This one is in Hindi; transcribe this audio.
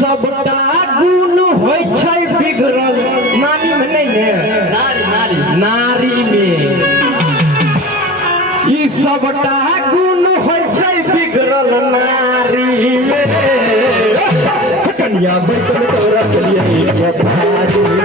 सबटा गुण होय छै बिगड़ल नारी में नहीं है नारी में ई सबटा गुण होय छै बिगड़ल नारी में कन्या बर्तन तोरा चलिए